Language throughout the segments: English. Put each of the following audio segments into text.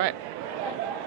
right.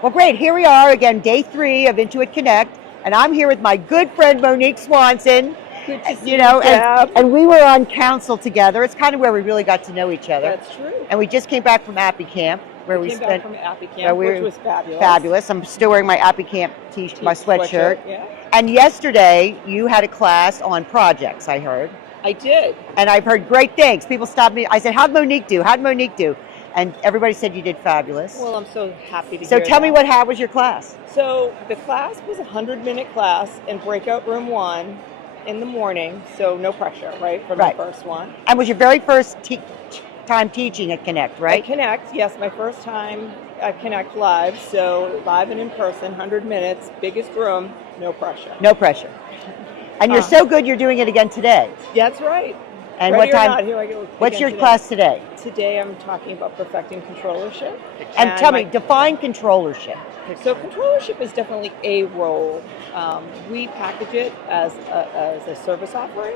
Well, great. Here we are again, day 3 of Intuit Connect, and I'm here with my good friend Monique Swanson. Good to see you know, Deb. and we were on council together. It's kind of where we really got to know each other. That's true. And we just came back from Appy Camp, where we came spent back from Appy Camp, which was fabulous. Fabulous. I'm still wearing my Appy Camp my sweatshirt. Yeah. And yesterday you had a class on projects, I heard. I did. And I've heard great things. People stopped me. I said, "How'd Monique do? How'd Monique do?" And everybody said you did fabulous. Well, I'm so happy to So hear tell me that. how was your class? So the class was a 100-minute class in breakout room 1 in the morning, so no pressure, right, from the first one. And was your very first time teaching at Connect, right? At Connect, yes, my first time at Connect live, so live and in person, 100 minutes, biggest room, no pressure. No pressure. And you're so good you're doing it again today. That's right. And Ready what time? Or not, here I go. What's your class today? Today I'm talking about perfecting controllership. And tell me, define controllership. So controllership is definitely a role. We package it as a service offering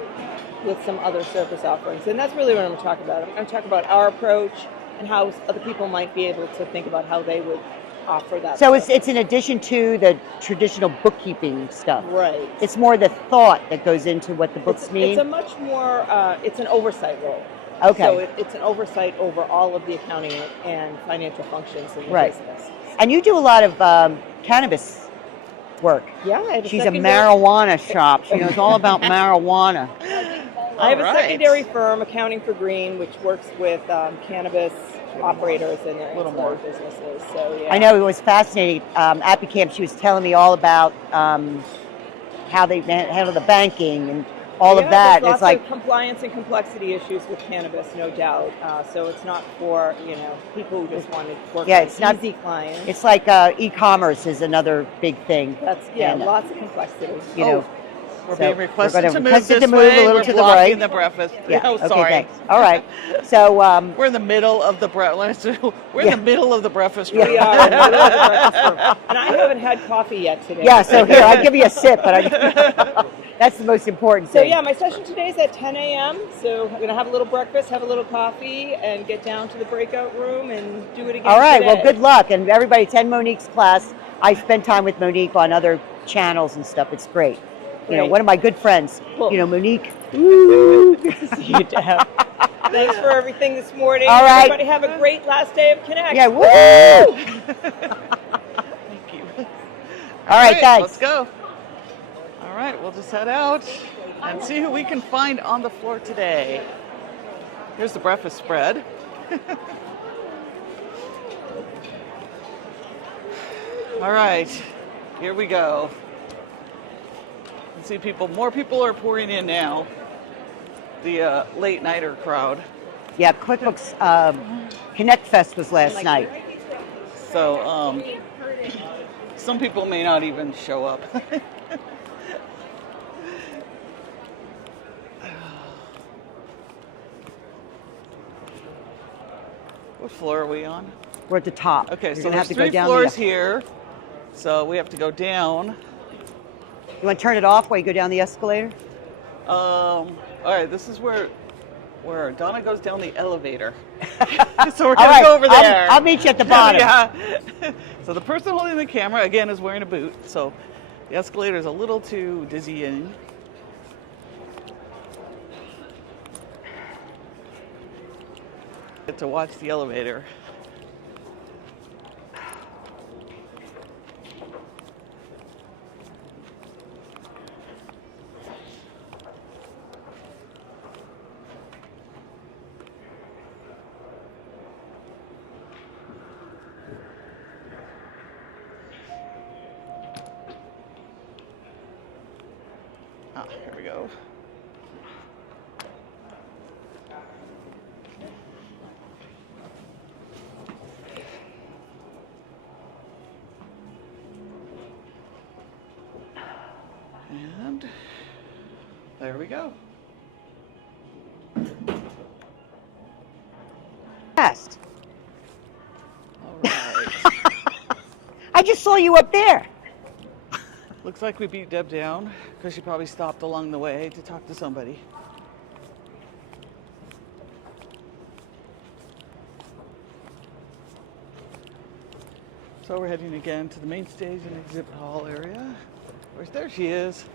with some other service offerings. And that's really what I'm going to talk about. I'm going to talk about our approach and how other people might be able to think about how they would offer that. So it's in addition to the traditional bookkeeping stuff. Right. It's more the thought that goes into what the books mean. It's a much more, it's an oversight role. Okay. So it's an oversight over all of the accounting and financial functions in the business. And you do a lot of cannabis work. Yeah. She's a marijuana shop. She knows all about marijuana. I have a secondary firm, Accounting for Green, which works with cannabis operators and their ancillary businesses. So yeah. I know, it was fascinating. Appy Camp, she was telling me all about how they handle the banking and all of that. There's it's like of compliance and complexity issues with cannabis, no doubt. So it's not for people who just want to work with easy clients. It's like e-commerce is another big thing. That's lots of complexity. You know. We're being requested to move this way. A little we're to blocking the breakfast. Yeah. Oh, okay, sorry. Thanks. All right. So we're in the middle of the breakfast. We're in the middle of the breakfast room. We are in the middle of the breakfast room. And I haven't had coffee yet today. Yeah. So here, I'll give you a sip, but that's the most important thing. So yeah, my session today is at 10 a.m. So I'm going to have a little breakfast, have a little coffee, and get down to the breakout room and do it again. All right. Today. Well, good luck, and everybody attend Monique's class. I spend time with Monique on other channels and stuff. It's great. You know, one of my good friends, cool. Monique. Good to see you, Deb. Thanks for everything this morning. All right. Everybody have a great last day of Connect. Yeah, woo! Thank you. All right, thanks. Let's go. All right, we'll just head out and see who we can find on the floor today. Here's the breakfast spread. All right, here we go. See more people are pouring in now. The late nighter crowd. Yeah, QuickBooks Connect Fest was last night. So some people may not even show up. What floor are we on? We're at the top. Okay, so You're there's have to go 3 down floors here. So we have to go down. You want to turn it off while you go down the escalator? All right, this is where Donna goes down the elevator. So we're going to go over there. I'll meet you at the bottom. Yeah. So the person holding the camera, again, is wearing a boot. So the escalator is a little too dizzying. Get to watch the elevator. Here we go. And there we go. Fast. All right. I just saw you up there. Looks like we beat Deb down because she probably stopped along the way to talk to somebody. So we're heading again to the main stage and exhibit hall area. There she is.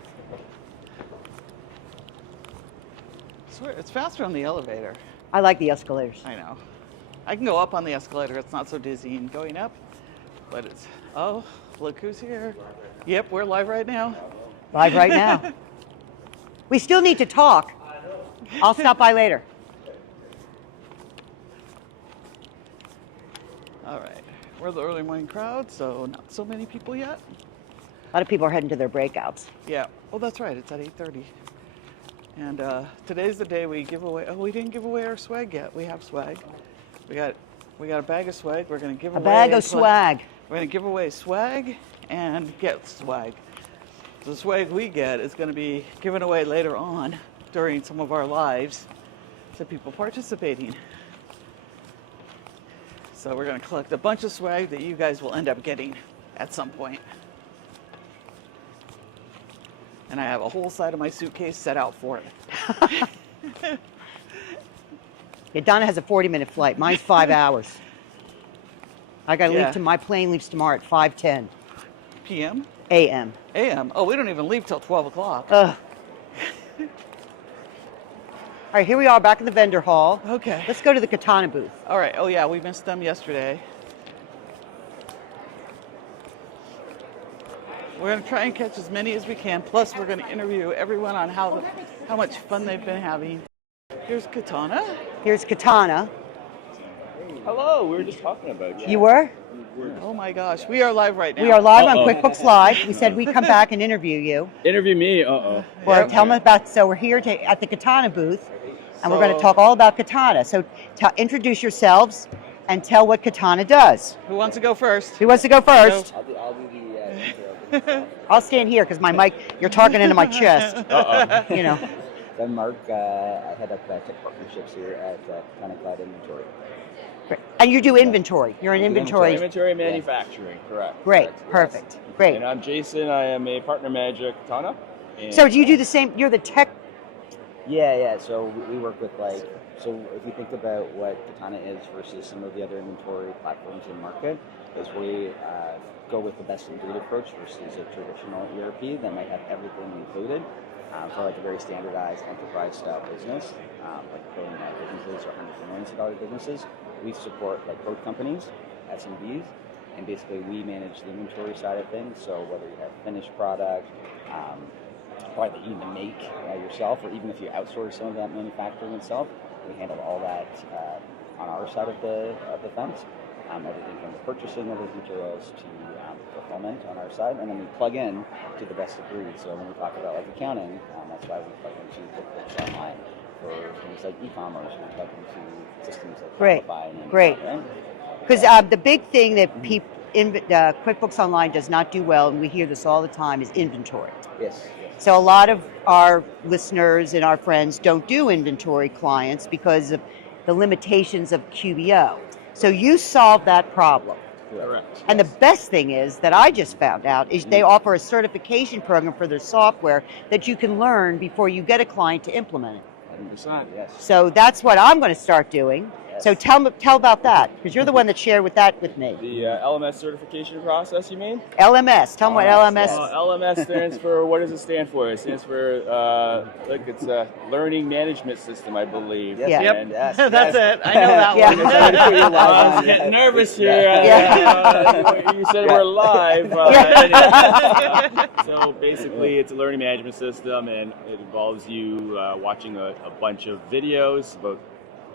I swear, it's faster on the elevator. I like the escalators. I know. I can go up on the escalator. It's not so dizzying going up, but it's, oh, look who's here. Yep, we're live right now. Live right now. We still need to talk. I'll stop by later. All right, we're the early morning crowd, so not so many people yet. A lot of people are heading to their breakouts. Yeah, well, that's right, it's at 8:30. And today's the day we give away, oh, we didn't give away our swag yet. We have swag. We got a bag of swag. We're going to give away. A bag of swag. We're going to give away swag and get swag. The swag we get is going to be given away later on during some of our lives to people participating. So we're going to collect a bunch of swag that you guys will end up getting at some point. And I have a whole side of my suitcase set out for it. Yeah, Donna has a 40-minute flight. Mine's 5 hours. I got to leave. My plane leaves tomorrow at 5:10 p.m. a.m. a.m. Oh, we don't even leave till 12 o'clock. All right, here we are back in the vendor hall. Okay. Let's go to the Katana booth. All right. Oh yeah, we missed them yesterday. We're going to try and catch as many as we can. Plus, we're going to interview everyone on how much fun they've been having. Here's Katana. Here's Katana. Hello, we were just talking about you. You were? Oh my gosh, we are live right now. We are live on QuickBooks Live. We said we'd come back and interview you. Interview me? Uh-oh. Well, tell them about, so we're here at the Katana booth, and we're going to talk all about Katana. So introduce yourselves and tell what Katana does. Who wants to go first? Who wants to go first? I'll do the I'll stand here because my mic, you're talking into my chest. Uh-oh. You know. I'm Mark. I head up tech partnerships here at Katana Cloud Inventory. Great. And you do inventory. You're an inventory. Inventory manufacturing, correct. Great. Correct, Perfect. Great. And I'm Jason. I am a partner manager at Katana. So do you do the same? You're the tech. Yeah. So we work with so if you think about what Katana is versus some of the other inventory platforms in the market, is we go with the best in breed approach versus a traditional ERP that might have everything included. For like a very standardized enterprise style business, like billion dollar businesses or hundreds of millions of dollar businesses, we support like code companies, SMBs, and basically we manage the inventory side of things. So whether you have finished product, product that you even make yourself, or even if you outsource some of that manufacturing itself, we handle all that on our side of the fence. Everything from the purchasing of those materials to fulfillment on our side, and then we plug in to the best of breed. So when we talk about like accounting, that's why we plug into QuickBooks Online. For things like e-commerce, we plug into systems like Shopify and Great. Because the big thing that QuickBooks Online does not do well, and we hear this all the time, is inventory. Yes. So a lot of our listeners and our friends don't do inventory clients because of the limitations of QBO. So you solve that problem. Correct. And the best thing is that I just found out is they offer a certification program for their software that you can learn before you get a client to implement it. 100%. Yes. So that's what I'm going to start doing. Yes. So tell about that, because you're the one that shared that with me. The LMS certification process, you mean? LMS. Tell them what LMS is. LMS stands for, what does it stand for? It stands for, it's a learning management system, I believe. Yes. Yeah. Yep, And, that's it. I know that Yeah. one. I was getting nervous here. You said we're live. Yeah. So basically, it's a learning management system, and it involves you watching a bunch of videos, about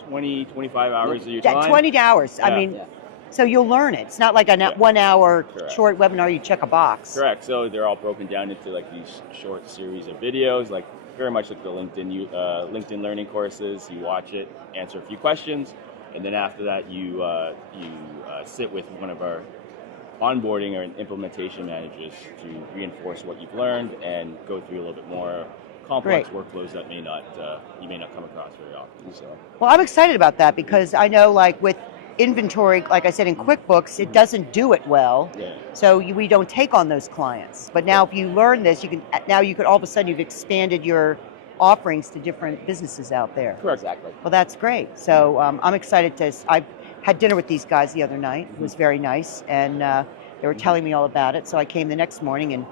20, 25 hours of your time. 20 hours. I Yeah. mean, Yeah. so you'll learn it. It's not like a Yeah. 1 hour Correct. short webinar, you check a box. Correct. So they're all broken down into like these short series of videos, like very much like the LinkedIn learning courses. You watch it, answer a few questions, and then after that, you sit with one of our onboarding or implementation managers to reinforce what you've learned and go through a little bit more complex workflows that you may not come across very often. So. Well, I'm excited about that because I know, like with inventory, like I said, in QuickBooks, it doesn't do it well. Yeah. So we don't take on those clients. But now if you learn this, you could all of a sudden you've expanded your offerings to different businesses out there. Correct. Exactly. Well, that's great. So I'm excited I had dinner with these guys the other night. It was very nice. And They were telling me all about it, so I came the next morning and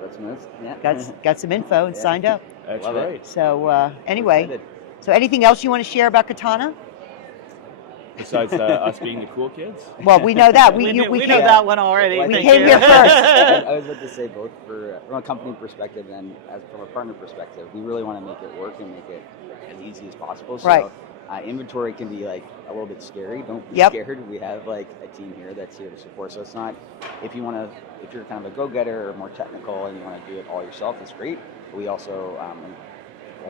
That's nice. Yeah. got some info and Yeah. signed up. That's Love it. right. So We're anyway, excited. so anything else you want to share about Katana? Besides us being the cool kids. Well, we know that We know came, that one already. Well, I we think- came here first. I was about to say both from a company perspective and from a partner perspective, we really want to make it work and make it as easy as possible. So, Right. Inventory can be like a little bit scary. Don't be Yep. scared. We have like a team here that's here to support. So it's not if you're kind of a go-getter or more technical and you want to do it all yourself, that's great. But we also,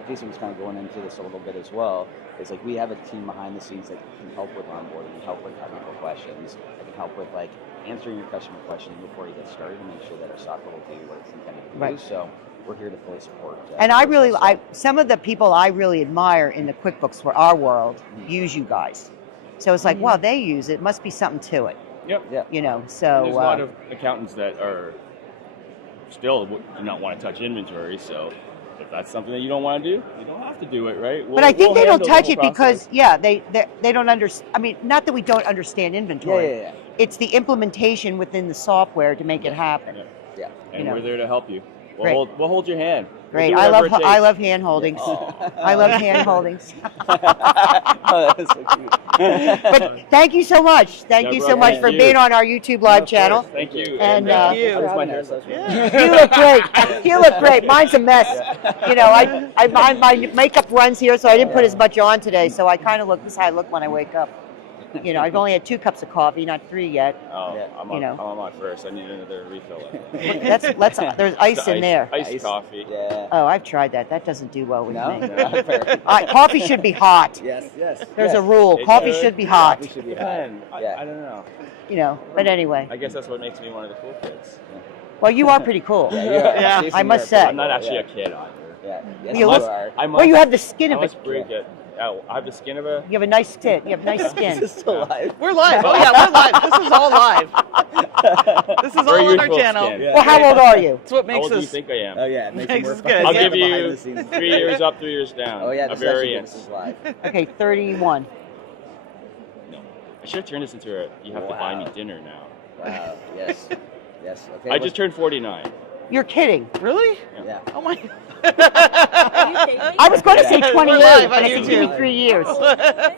Jason was kind of going into this a little bit as well. It's like we have a team behind the scenes that can help with onboarding, can help with technical questions, that can help with like answering your customer questions before you get started to make sure that our software will do what it's intended to Right. do. So we're here to fully support. And I really, some of the people I really admire in the QuickBooks for our world use you guys. So it's like, wow, they use it. Must be something to it, Yep. Yeah. you know. So There's a lot of accountants that are still do not want to touch inventory. So if that's something that you don't want to do, you don't have to do it, right? but I think they don't handle the touch whole it because, process. they don't understand. I mean, not that we don't understand inventory. Yeah. It's the implementation within the software to make it happen. Yeah. And you know. we're there to help you. Great. We'll hold your hand. We'll Great. do I whatever love it I takes. love hand holdings. I love hand holdings. Oh, that's so cute. But thank you so much. Thank No you so problem. much for Thank being you. on our YouTube live Of channel. course. Thank you. And, Thank you. Thanks for my having us. hair. You look great. You look great. Mine's a mess. You know, my makeup runs here, so I didn't put as much on today. So I kind of look. This is how I look when I wake up. You know, I've only had 2 cups of coffee, not 3 yet. Oh, Yeah. I'm You know. on my first. I need another refill. There's ice in there. Iced coffee. Yeah. Oh, I've tried that. That doesn't do well with No? me. No, fair. Coffee should be hot. Yes. There's a rule. It Coffee should. should be hot. We should be hot. Man, Yeah. I don't know. You know. But anyway, I guess that's what makes me one of the cool kids. well, you are pretty cool. Yeah. Jason, I must you're say. I'm not actually yeah. a kid either. Yeah. Yes, You you look- are. Well, you have the skin I of must it. break it. Oh, I have the skin of a. You have a nice skin. You have nice skin. Is this still live? We're live. Oh yeah, we're live. This is all live. This is Very all on our youthful channel. skin. Yeah. Well, how old are you? That's what How makes old do you us. think I am? Oh yeah, it makes it Makes more us fun. good. I'll Yeah. give Behind you the scenes. 3 years up, 3 years down. Oh yeah, a this is actually variance. this is live. Okay, 31. No, I should have turned this into a. You have to buy me Wow. dinner now. Wow. Yes. Yes. Okay. I just turned 49. You're kidding. Really? Yeah. Oh my. I was going to say Yeah. 28, We're live but on I said give me YouTube. 3 years.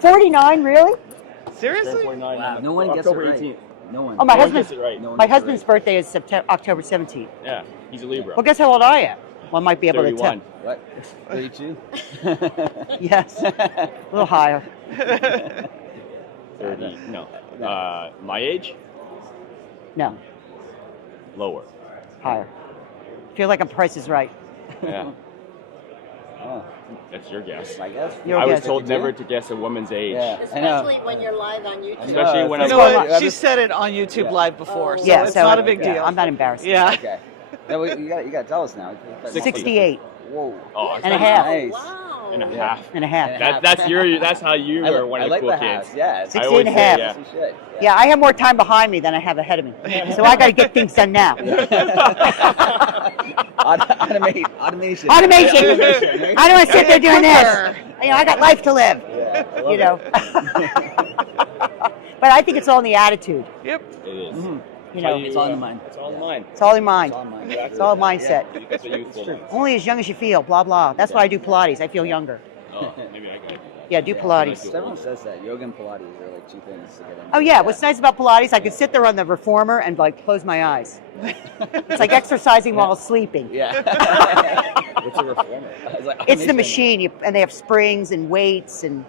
49, really? Turned Seriously? 49 Wow. on No one gets it October right. 18th. No one. Oh, my No one husband's gets it right. No one my gets it husband's birthday is October 17th. Yeah, he's a Libra. Well, guess how old I am? Well, I might be able 31. What? 32. to tell. Yes, a little higher. 30. No. My age? No, Lower. higher. Feel like I'm Price is Right. Yeah, Oh, that's your guess. my guess. Your I was guess. told never to guess a woman's age. Yeah. I know. Especially when you're live on YouTube. Especially when You I'm know Well, what? I She just- said it on YouTube Yeah. live before, so Yeah, it's so not a big yeah, deal. I'm not embarrassed. Yeah. Okay. No, you got to tell us now. 68 Whoa. Oh, and a half. Nice. Wow. and a Yeah. half. and a half. That's how you I, are one I of the like cool the kids. halves. Yeah. 60 and a half. Yeah. You should. Yeah, I have more time behind me than I have ahead of me. So I got to get things done now. Automation. Automation. right? I don't want to sit there doing this. Quicker. You know, I got life to live. Yeah, I love You know. But I think it's all in the attitude. Yep. It is. You How know, you, It's all in the mind. It's all in mind. it's all in mind. It's all mine. It's all mindset. That's a youthful one. Only as young as you feel. Blah blah. That's why I do Pilates. I feel younger. Oh, maybe I gotta do that. Yeah, do Pilates. Everyone says that. Yoga and Pilates are like two things to get into. Oh yeah, what's nice about Pilates, I can sit there on the reformer and like close my eyes. It's like exercising while sleeping. Yeah. What's a reformer? I was like, It's the automation. machine, and they have springs and weights, and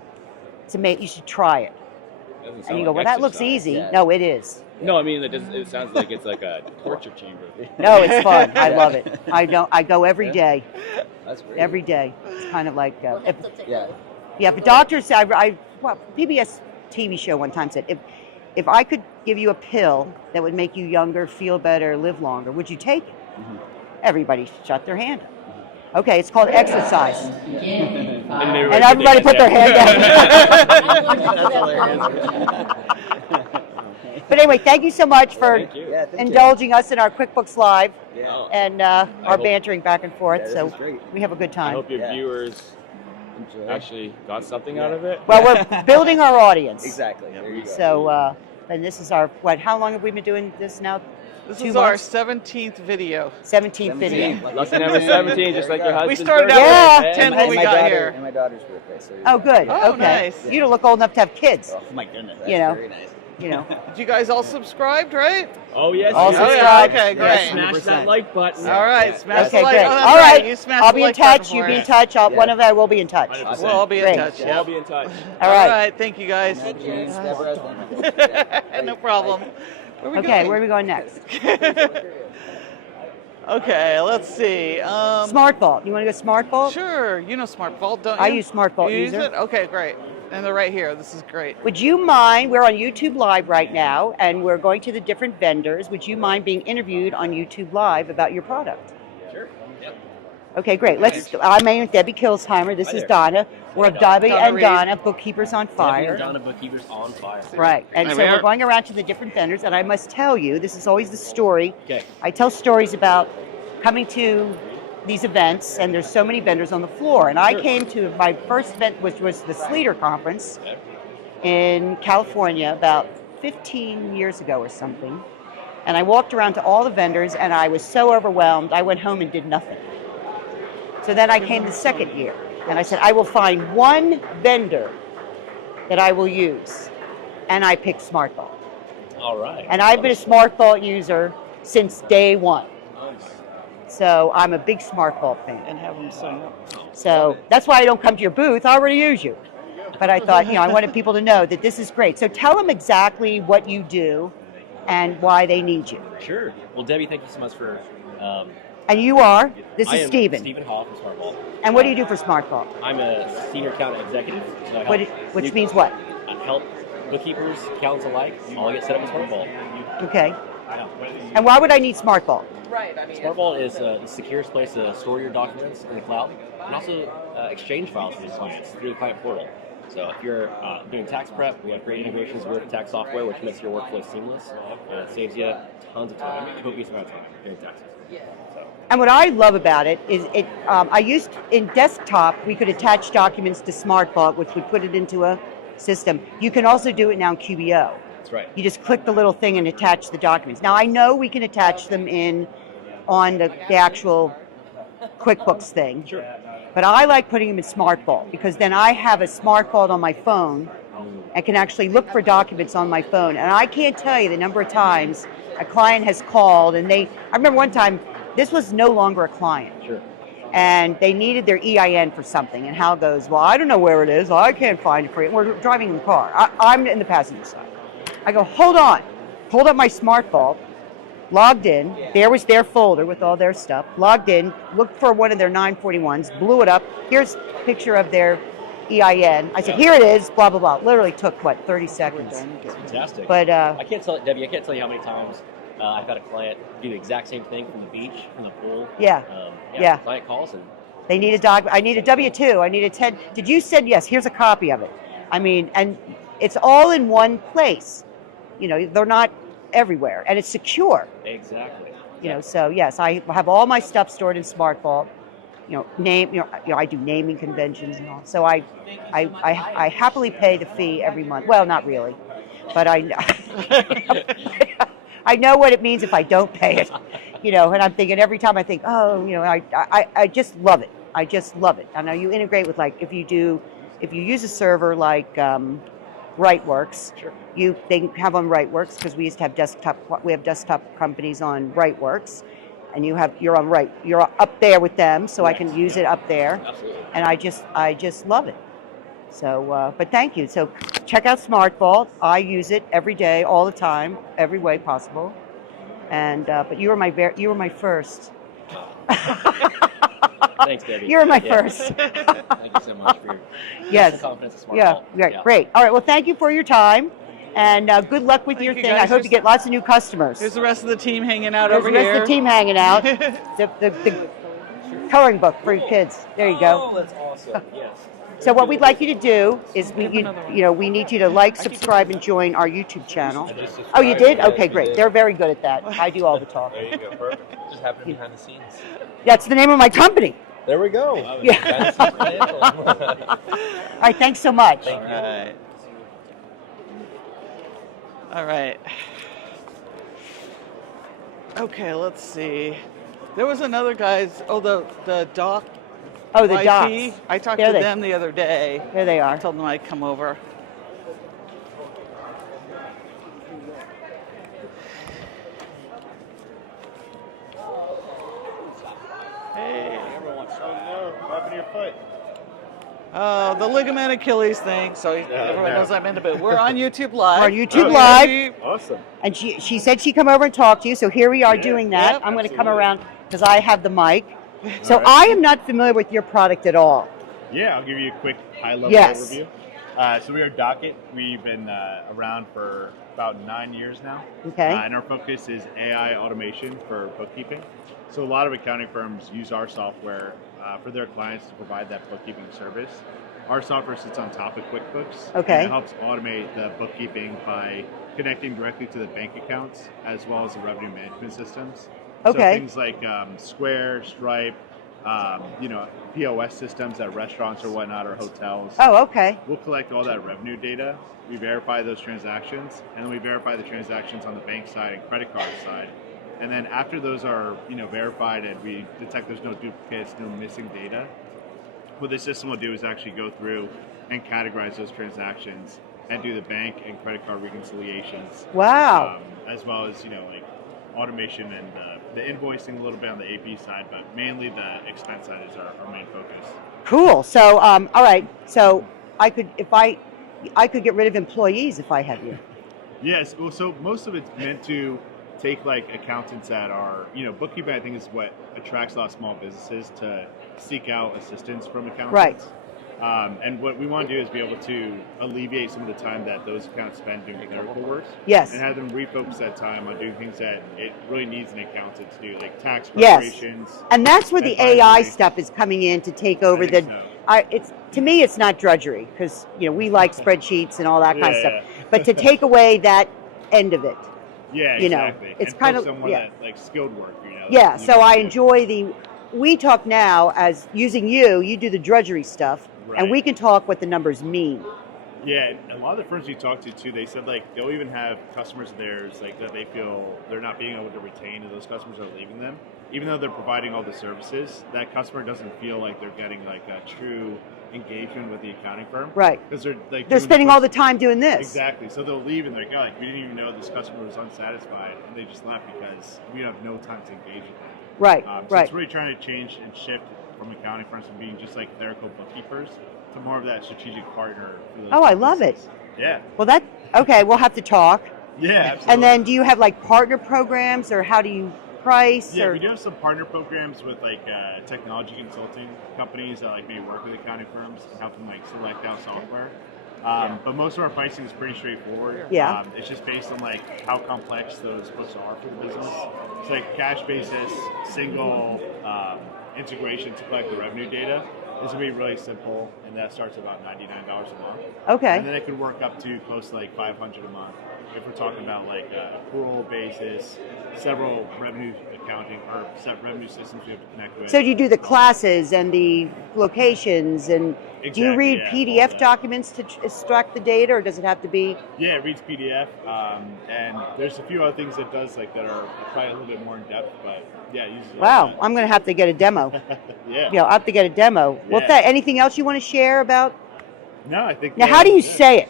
you should try it. Doesn't sound And you go, like well, that looks exercise. easy. Yeah. No, it is. No, I mean it sounds like it's like a torture chamber. No, it's fun. I love it. I go every day. That's great. Every day. It's kind of like We'll if, have to take Yeah. a- yeah. If a doctor said, well, PBS TV show one time said, if I could give you a pill that would make you younger, feel better, live longer, would you take it? Mhm. Everybody shut their hand up. Okay, it's called exercise. And And everybody put their hand down. That's hilarious. But anyway, thank you so much for Thank you. Yeah, thank you. indulging us in our QuickBooks Live Yeah. Oh, and our hope- bantering back and forth. Yeah, this So is great. we have a good I time. hope your Yeah. viewers Enjoy. actually got something out of it. Well, we're building our audience. Exactly. There you go. So And this is our, how long have we been doing this now? This 2 is our months? 17th video. 17th video. Lucky number 17, just like your husband. We started out Yeah. with 10 when And we my got daughter, here. and my daughter's birthday. So Oh, good. Oh, okay. nice. You don't look old enough to have kids. Oh my goodness, that's You know. very nice. You know. You guys all subscribed, right? Oh, yes. All yes. subscribed. Okay, great. Smash that like button. All right, smash Okay, the like. great. Oh, that's All right. right. You smashed I'll the be in like button touch. You for be in us. touch. Yeah. One of us will be in touch. 100%. We'll all be in Great. touch. We'll Yeah. all be in touch. All right. All right. Thank you guys. No problem. Where we Okay, going? where are we going next? Okay, let's see. SmartVault. You want to go SmartVault? Sure. You know SmartVault, don't you? I use SmartVault You use user. it? Okay, great. And they're right here. This is great. Would you mind, we're on YouTube Live right now, and we're going to the different vendors. Would you mind being interviewed on YouTube Live about your product? Sure. Yep. Okay, great. I'm Debbie Kilsheimer. This Hi is there. Donna. We're Hi, of Donna. Debbie Donna and Reed. Donna, Bookkeepers on Fire. Donna Bookkeepers on fire. Right. And There so we we're are. going around to the different vendors, and I must tell you, this is always the story. Okay. I tell stories about coming to these events, and there's so many vendors on the floor. And I Sure. came to my first event, which was the Sleater Conference Okay. in California about 15 years ago or something. And I walked around to all the vendors, and I was so overwhelmed, I went home and did nothing. So then I came the second year, and I said, I will find one vendor that I will use. And I picked SmartVault. All right. And I've been a SmartVault user since day one. So I'm a big SmartVault fan. And have them sign up. So that's why I don't come to your booth. I already use you. But I thought, I wanted people to know that this is great. So tell them exactly what you do and why they need you. Sure. Well, Debbie, thank you so much for. And you are, this I is am Stephen. Stephen Hall from SmartVault. And what do you do for SmartVault? I'm a senior accountant executive. So I help Which means what? help bookkeepers, accountants alike, all get set up with SmartVault. Okay. Yeah. And why would I need SmartVault? SmartVault is the securest place to store your documents in the cloud and also exchange files with your clients through the client portal. So if you're doing tax prep, we have great integrations with tax software, which makes your workflow seamless. And it saves you tons of time, copious amount of time doing taxes. So. And what I love about it is I used in desktop, we could attach documents to SmartVault, which would put it into a system. You can also do it now in QBO. That's right. You just click the little thing and attach the documents. Now I know we can attach them on the actual QuickBooks thing. Sure. But I like putting them in SmartVault because then I have a SmartVault on my phone and can actually look for documents on my phone. And I can't tell you the number of times a client has called and I remember one time, this was no longer a client. Sure. And they needed their EIN for something. And Hal goes, well, I don't know where it is. Well, I can't find it for you. We're driving in the car. I'm in the passenger side. I go, hold on. Pulled up my SmartVault, logged in. There was their folder with all their stuff. Logged in, looked for one of their 941s, blew it up. Here's a picture of their EIN. I said, here it is, blah, blah, blah. Literally took, 30 seconds. It's fantastic. But I can't tell Debbie. I can't tell you how many times I've had a client do the exact same thing from the beach, from the pool. Yeah. The client calls and they need a doc. I need a W-2. I need a 10. Did you send? Yes. Here's a copy of it. I mean, and it's all in one place. They're not everywhere, and it's secure. exactly. So yes, I have all my stuff stored in SmartVault. I do naming conventions and all. So I happily pay the fee every month. Well, not really, but I I know what it means if I don't pay it. And I'm thinking every time I think, I just love it. I just love it. I know you integrate with if you use a server like Rightworks, Sure. they have on Rightworks because we used to have desktop companies on Rightworks, and you're up there with them, so I can use it up there, Absolutely. and I just love it. So, but thank you. So check out SmartVault. I use it every day, all the time, every way possible. And but you were my first. Thanks, Debbie. You were my Yeah. first. Thank you so much for your Yes. confidence in Yeah. SmartVault. Great. All right. Well, thank you for your time, and good luck with your you, thing. guys. I hope you get lots of new customers. Here's the rest of the team hanging out There's over the rest here. of the team hanging out. the coloring book for your kids. There you go. Oh, that's awesome. Yes. So what we'd like you to do is we need you to subscribe, and join our YouTube channel. Oh, you did? Okay, great. They're very good at that. I do all the talking. There you go, perfect. Just happening behind the scenes. That's the name of my company. There we go. Yeah. Behind the scenes financial. All right, thanks so much. All right. All right. Okay, let's see. There was another guy's, the doc. Oh, the YT. docs. I talked There to they- them the other day. There they I are. told them I'd come over. Hey. What happened to your foot? The ligament Achilles thing, so everyone knows I'm into it. We're on YouTube Live. We're on YouTube Live. Awesome. And she said she'd come over and talk to you, so here we are doing that. Yep, I'm going to come absolutely. around because I have the mic. So All right. I am not familiar with your product at all. Yeah, I'll give you a quick high-level Yes. overview. So we are Docyt. We've been around for about 9 years now. Okay. And our focus is AI automation for bookkeeping. So a lot of accounting firms use our software for their clients to provide that bookkeeping service. Our software sits on top of QuickBooks. Okay. And it helps automate the bookkeeping by connecting directly to the bank accounts as well as the revenue management systems. Okay. So things like Square, Stripe, POS systems at restaurants or whatnot or hotels. Oh, okay. We'll collect all that revenue data. We verify those transactions, and then we verify the transactions on the bank side and credit card side. And then after those are verified and we detect there's no duplicates, no missing data, what the system will do is actually go through and categorize those transactions and do the bank and credit card reconciliations. Wow. As well as automation and the invoicing a little bit on the AP side, but mainly the expense side is our main focus. Cool. So, all right. So I could get rid of employees if I had you. Yes. Well, so most of it's meant to take like accountants that are, bookkeeping I think is what attracts a lot of small businesses to seek out assistance from accountants. Right. And what we want to do is be able to alleviate some of the time that those accountants spend doing clerical work. Yes. And have them refocus that time on doing things that it really needs an accountant to do, like tax Yes. preparations. And that's where the Advisory. AI stuff is coming in to take over I think so. It's to me it's not drudgery because we like spreadsheets and all that kind of Yeah, stuff. But to take away that end of it. Yeah, You know, exactly. it's and kind focus of- on more yeah. that like skilled work, Yeah, that you so I do. enjoy we talk now as using you do the drudgery stuff and Right. we can talk what the numbers mean. Yeah, and a lot of the firms we talked to too, they said like they'll even have customers of theirs like that they feel they're not being able to retain, and those customers are leaving them, even though they're providing all the services. That customer doesn't feel like they're getting like a true engagement with the accounting firm, Right. Because they're like They're doing spending all the time doing this. Exactly. So they'll leave and they're like, we didn't even know this customer was unsatisfied, and they just left because we have no time to engage with them. Right, So right. it's really trying to change and shift from accounting firms from being just like clerical bookkeepers to more of that strategic partner. For those Oh, I love it. businesses. Yeah. Well, okay, we'll have to talk. Yeah, absolutely. And then do you have like partner programs or how do you price? Yeah, or we do have some partner programs with like technology consulting companies that like maybe work with accounting firms and help them like select out software. But most of our pricing is pretty straightforward. Yeah. It's just based on like how complex those books are for the business. It's like cash basis, single integration to collect the revenue data. This will be really simple, and that starts at about $99 a month. Okay. And then it could work up to close to like $500 a month if we're talking about like accrual basis, several revenue accounting or set revenue systems we have to connect with. So do you do the classes and the locations and do you Exactly, read yeah, all PDF that. documents to extract the data or does it have to be? Yeah, it reads PDF, and there's a few other things it does like that are probably a little bit more in depth, but yeah, it uses all Wow, that. I'm going to have to get a demo. Yeah. I'll have to get a demo. Well, Yeah. anything else you want to share about? No, I think. Now, how do you yeah. say it?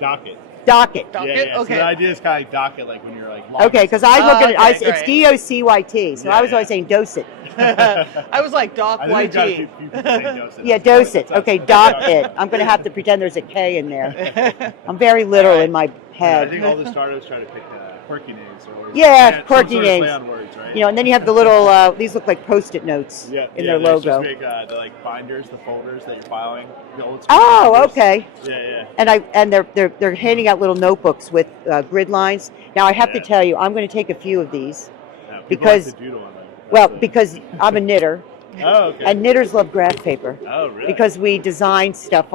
Docket? Docket. Docket? Yeah, yeah. Okay. So the idea is kind of like docket, like when you're like. logging Okay, because I look at it, Okay, it's great. DOCYT, so I was Yeah, always saying Docyt. I was like Doc I think we've got a YT. few people saying Docyt. Yeah, That's Docyt. us. Okay, Docyt. I'm going to have to pretend there's a K in there. I'm very literal in my Yeah, I head. think all the startups try to pick quirky names. Or Yeah, some quirky sort of play names. on words, right? And then you have the little, these look like Post-it notes Yeah, in yeah, their they logo. Just make the like binders, the folders that you're filing. The old school Oh, binders. okay. Yeah, yeah. And they're handing out little notebooks with grid lines. Now I have to Yeah. tell you, I'm going to take a few of these. Yeah, people Because- like to doodle on them. Well, because I'm a knitter, Oh, okay. and knitters love graph paper Oh, really? because we design stuff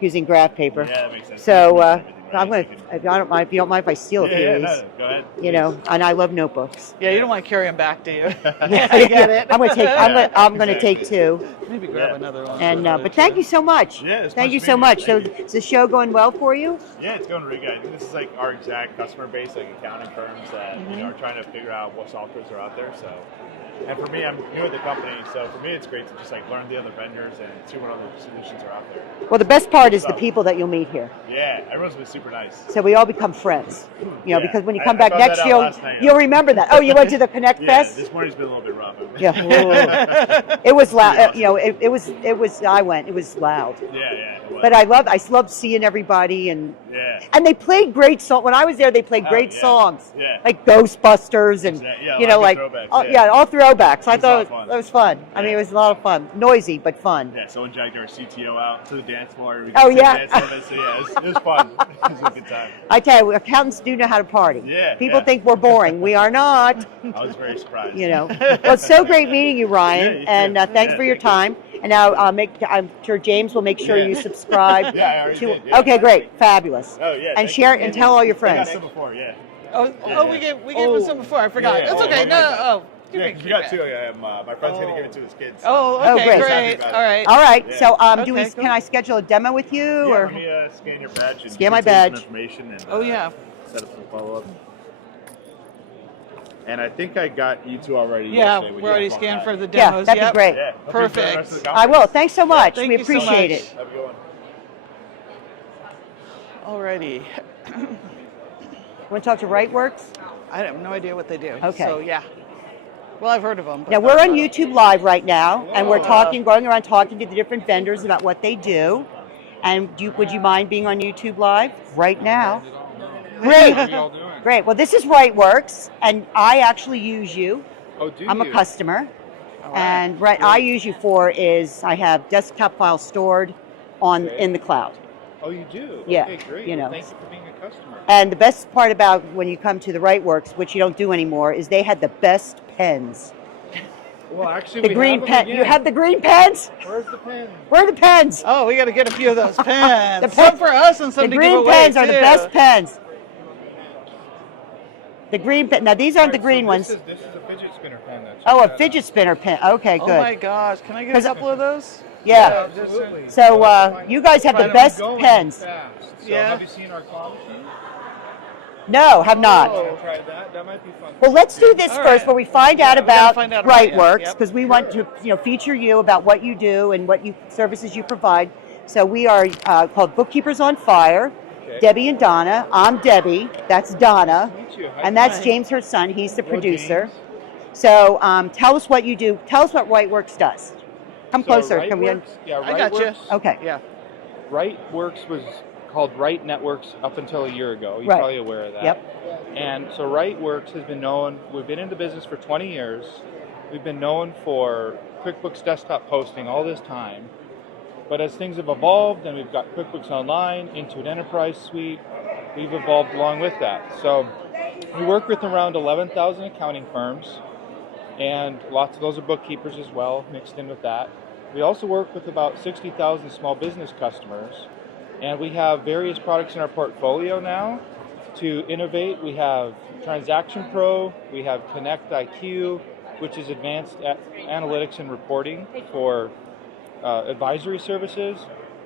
using graph paper. Yeah, that makes sense. So, Everything I'm gonna. If you don't mind, if I steal a few of these. Go ahead. You know, and I love notebooks. Yeah, you don't want to carry them back, do you? Yeah, I get it. I'm gonna take. I'm gonna take two. Maybe grab another one. And but thank you so much. Yeah, it's thank much you so needed. much. So Thank you. is the show going well for you? Yeah, it's going really good. I think this is like our exact customer base, like accounting firms that are trying to figure out what softwares are out there. So, and for me, I'm new at the company, so for me, it's great to just like learn the other vendors and see what other solutions are out there. Well, the best part is the people that you'll meet here. Yeah, everyone's been super nice. So we all become friends. You know, Yeah. because when you I come back found that next out year, last night. you'll remember that. Oh, you went to the Connect Yeah, Fest? this morning's been a little bit rough. Yeah. It was loud. Awesome. You know, it was. I went. It was loud. Yeah, it was. But I loved seeing everybody, and Yeah. they played great songs. When I was there, they played great yeah. songs, Yeah. like Ghostbusters and Exactly. Yeah, you a know, lot like of good throwbacks, all throwbacks. I It was a lot thought of fun. it was fun. I mean, it was a lot of fun. Noisy but fun. Yeah, someone dragged our CTO out to the dance floor. We Oh, did yeah. dance with it, so yeah, it was fun. It was a good time. I tell you, accountants do know how to party. Yeah, People yeah. think we're boring. We are not. I was very surprised. You know. Well, it's so great meeting you, Ryan, Yeah, you and too. thanks Yeah, for your thank you. time. And now I'm sure James will make sure Yeah. you subscribe. Yeah, I already to. did, yeah. Okay, great, fabulous. Oh yeah. And thank share you. and tell all your I friends. got some before, yeah. We gave him some before. I forgot. Yeah, That's yeah, okay. yeah. No. Yeah, me 'cause you got two. My friend's gonna give it to his kids. Oh, Oh, okay, great. great. All right. All right. Yeah. So, Okay, cool. can I schedule a demo with you, Yeah, or let me scan your badge. And Scan my take some badge. Information and, Oh, yeah. Set up some follow up. And I think I got you two already. Yeah, yesterday when we're you already guys scanned walked for by. the Yeah, demos. that'd be Yep. great. Yeah. Hope you enjoy the rest of the I will. Thanks so much. Thank We you so appreciate much. it. Have a good one. Alrighty. Want to talk to Rightworks? I have no idea what they do. Okay. So, yeah. Well, I've heard of them. but Now not we're on about YouTube Live right now, and we're Oh. going around talking to the different vendors about what they do. And would you mind being on YouTube Live right now? Great. Great. Well, this is Rightworks, and I actually use you. Oh, do I'm you? a customer, All right. and what I use you for is I have desktop files stored in the cloud. Oh, you do? Yeah, Okay, great. you know. Thank you for being a customer. And the best part about when you come to the Rightworks, which you don't do anymore, is they had the best pens. Well, actually, The we green have pen. them You have the green pens? Where's the pen? Where are the pens? Oh, we got to get a few of those pens. The Some for us and some The to give green away, pens are the too. best pens. The green pen. Now these aren't the Alright, green so ones. This is a fidget spinner pen. Oh, a fidget spinner pen. Okay, Oh good. my gosh. Can I get a 'Cause- couple of those? Yeah. Absolutely. So you guys have the Find 'em best Going pens. fast. So Yeah. have you seen our claw machine? No, have not. Oh, try that. That might be fun. Well, let's do this All first, right. where we find out we gotta about find out about it, Rightworks, yep. because we want to, feature you about what you do and what services you provide. So we are called Bookkeepers on Fire. Okay. Debbie and Donna. I'm Debbie. That's Donna, Nice to meet you. Hi, and that's Hi. James, her son. He's the Hello, producer. James. So tell us what you do. Tell us what Rightworks does. Come So closer. Can we? Rightworks- Yeah, I got you. Rightworks- Okay. Yeah. Rightworks was called Right Networks up until a year ago. You're Right. probably aware of that. Yep. And so Rightworks has been known, we've been in the business for 20 years. We've been known for QuickBooks Desktop hosting all this time. But as things have evolved and we've got QuickBooks Online into an enterprise suite, we've evolved along with that. So we work with around 11,000 accounting firms, and lots of those are bookkeepers as well, mixed in with that. We also work with about 60,000 small business customers, and we have various products in our portfolio now to innovate. We have Transaction Pro, we have Connect IQ, which is advanced analytics and reporting for advisory services.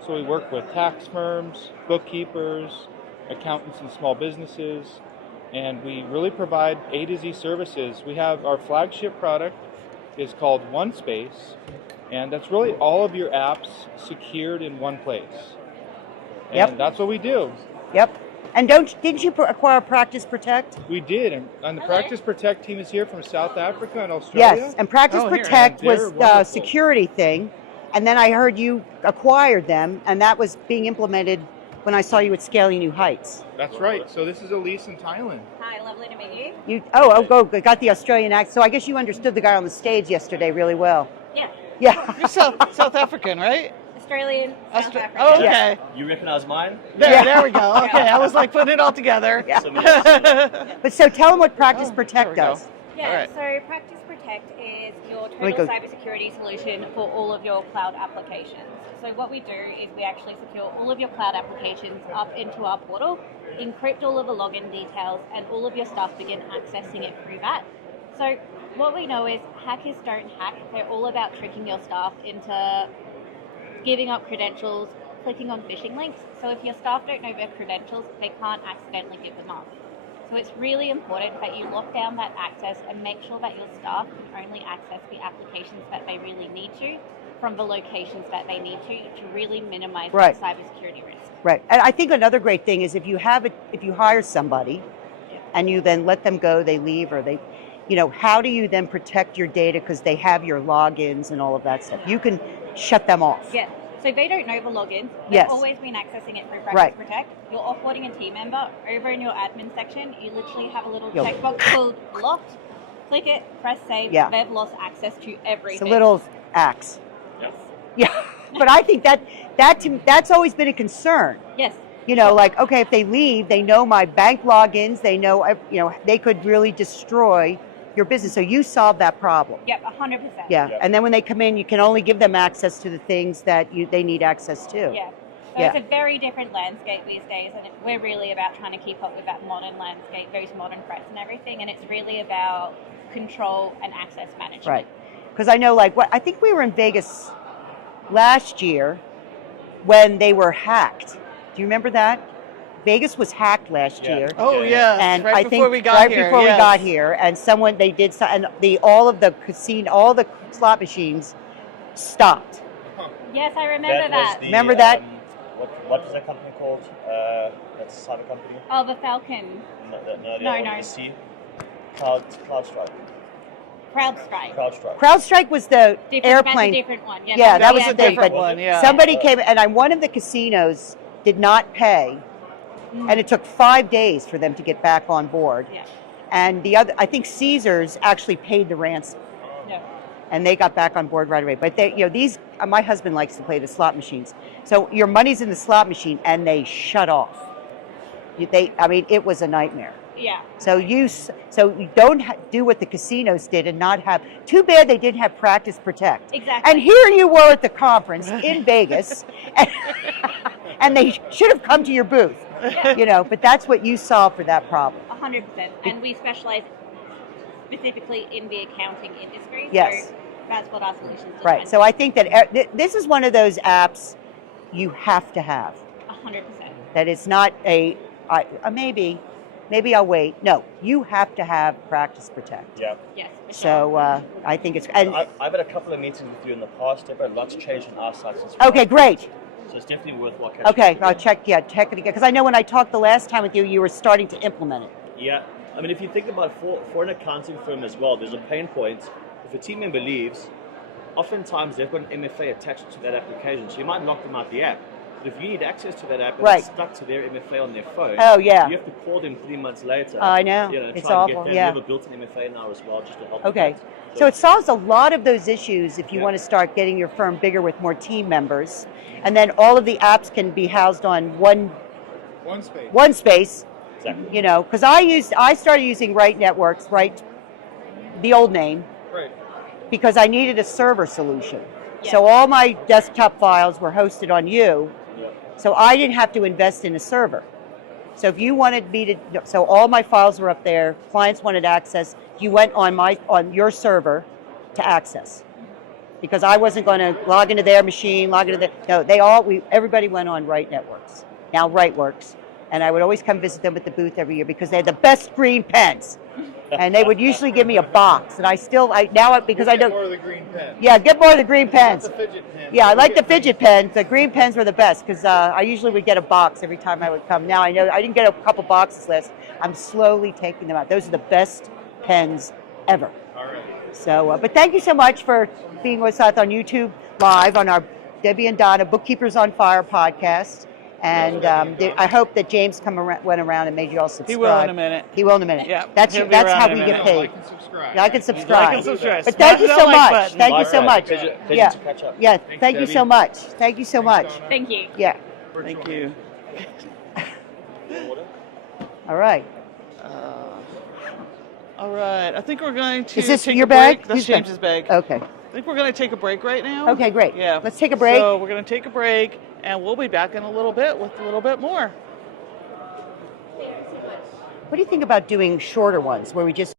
So we work with tax firms, bookkeepers, accountants and small businesses, and we really provide A to Z services. We have our flagship product is called OneSpace, and that's really all of your apps secured in one place. And Yep. that's what we do. Yep. And didn't you acquire Practice Protect? We did, and the Practice Protect team is here from South Africa and Australia. Yes. And Practice Oh, here. Protect And they're was a wonderful. security thing, and then I heard you acquired them, and that was being implemented when I saw you at Scaling New Heights. That's right. So this is Elise in Thailand. Hi, lovely to meet you. You got the Australian accent. So I guess you understood the guy on the stage yesterday really well. Yeah, Yeah. You're South African, right? Australian, South African. Oh, okay. You recognize mine? There we go. Okay, I was like putting it all together. Yeah. But so tell them what Practice Oh, Protect there we go. does. Yeah, All right. so Practice Protect is your me total go. cybersecurity solution for all of your cloud applications. So what we do is we actually secure all of your cloud applications up into our portal, encrypt all of the login details, and all of your staff begin accessing it through that. So what we know is hackers don't hack. They're all about tricking your staff into giving up credentials, clicking on phishing links. So if your staff don't know their credentials, they can't accidentally give them up. So it's really important that you lock down that access and make sure that your staff can only access the applications that they really need to from the locations that they need to really minimize Right. that cybersecurity risk. Right. And I think another great thing is if you hire somebody and you then let them go, they leave, or they, how do you then protect your data because they have your logins and all of that stuff? You can shut them off. Yeah. So they don't know the logins. They've Yes. always been accessing it through Practice Right. Protect. You're offboarding a team member. Over in your admin section, you literally have a little Yo. checkbox called locked. Click it, press save. Yeah. They've lost access to everything. It's a little axe. Yes. Yeah. But I think that's always been a concern. Yes. Like, okay, if they leave, they know my bank logins, they know, they could really destroy your business. So you solve that problem. Yep, 100%. Yeah. Yep. And then when they come in, you can only give them access to the things that they need access to. Yeah. So Yeah. it's a very different landscape these days, and we're really about trying to keep up with that modern landscape, those modern threats and everything, and it's really about control and access management. Right. Because I know, I think we were in Vegas last year when they were hacked. Do you remember that? Vegas was hacked last Yeah. year. Oh, yeah. And right I before think we got right here. before yes. we got here, and all of the casino, all the slot machines stopped. Yes, I remember that. Remember that? What was that company called? That's a cyber company. Oh, the Falcon. No. The C. CrowdStrike. CrowdStrike. CrowdStrike was the Different, airplane. That's a different one. Yeah, Yeah, that was was a the thing. different But one, yeah. somebody came, and one of the casinos did not pay, and it took 5 days for them to get back on board. Yeah. And the other, I think Caesars actually paid the ransom, Yeah. and they got back on board right away. But these, my husband likes to play the slot machines. So your money's in the slot machine, and they shut off. It was a nightmare. Yeah. So you don't do what the casinos did and not have. Too bad they didn't have Practice Protect. Exactly. And here you were at the conference in Vegas, and they should have come to your booth. Yeah. But that's what you solved for that problem. 100%. And we specialize specifically in the accounting industry. Yes. So that's what our solutions do. Right. So I think that this is one of those apps you have to have. 100%. That it's not maybe I'll wait. No, you have to have Practice Protect. Yeah. Yes. For sure. So I think it's and I've had a couple of meetings with you in the past, but lots changed on our side since. we okay, met. great. So it's definitely worthwhile catching Okay, up I'll with check it again because I know when I talked the last time with you, you were starting to implement it. you. Yeah. I mean, if you think about for an accounting firm as well, there's a pain point. If a team member leaves, oftentimes they've got an MFA attached to that application, so you might knock them out the app. But if you need access to that app and Right. it's stuck to their MFA on their phone, Oh, yeah. you have to call them 3 months later. I know. Try It's and awful, Get that. yeah. We have a built-in MFA now as well, just to help. Okay. with that. So it solves a lot of those issues if you Yeah. want to start getting your firm bigger with more team members. And then all of the apps can be housed on one space. Exactly. Because I started using Rightworks, the old name, Right. because I needed a server solution. Yeah. So all my desktop files were hosted on you. Yeah. So I didn't have to invest in a server. So if you wanted me to, so all my files were up there, clients wanted access, you went on your server to access. Because I wasn't going to log into their machine, everybody went on Rightworks. Now Rightworks. And I would always come visit them at the booth every year because they had the best green pens. And they would usually give me a box. And because I don't. More of the green pen. Yeah, get more of the green pens. The fidget pen. Yeah, I like the fidget pens. The green pens were the best because I usually would get a box every time I would come. Now I know I didn't get a couple boxes last. I'm slowly taking them out. Those are the best pens ever. All right. So, but thank you so much for being with us on YouTube Live on our Debbie and Donna Bookkeepers on Fire podcast. And I hope that James went around and made you all subscribe. He will in a minute. He will in a minute. Yeah, That's he'll be that's around how in we a get minute. paid. Like and subscribe. Like and subscribe. Like and subscribe. But thank you Smash so that like much. button. Thank you so much. Pleasure Yeah. to catch up. Yeah. Thanks, Thank you Debbie. so much. Thank you so much. Thanks, Donna. Thank you. Yeah. Thank you. All right. All right. I think we're going to Is this take your a break. bag? That's Whose bag? James's bag. Okay. I think we're going to take a break right now. Okay, great. Yeah. Let's take a break. So we're going to take a break, and we'll be back in a little bit with a little bit more. What do you think about doing shorter ones where we just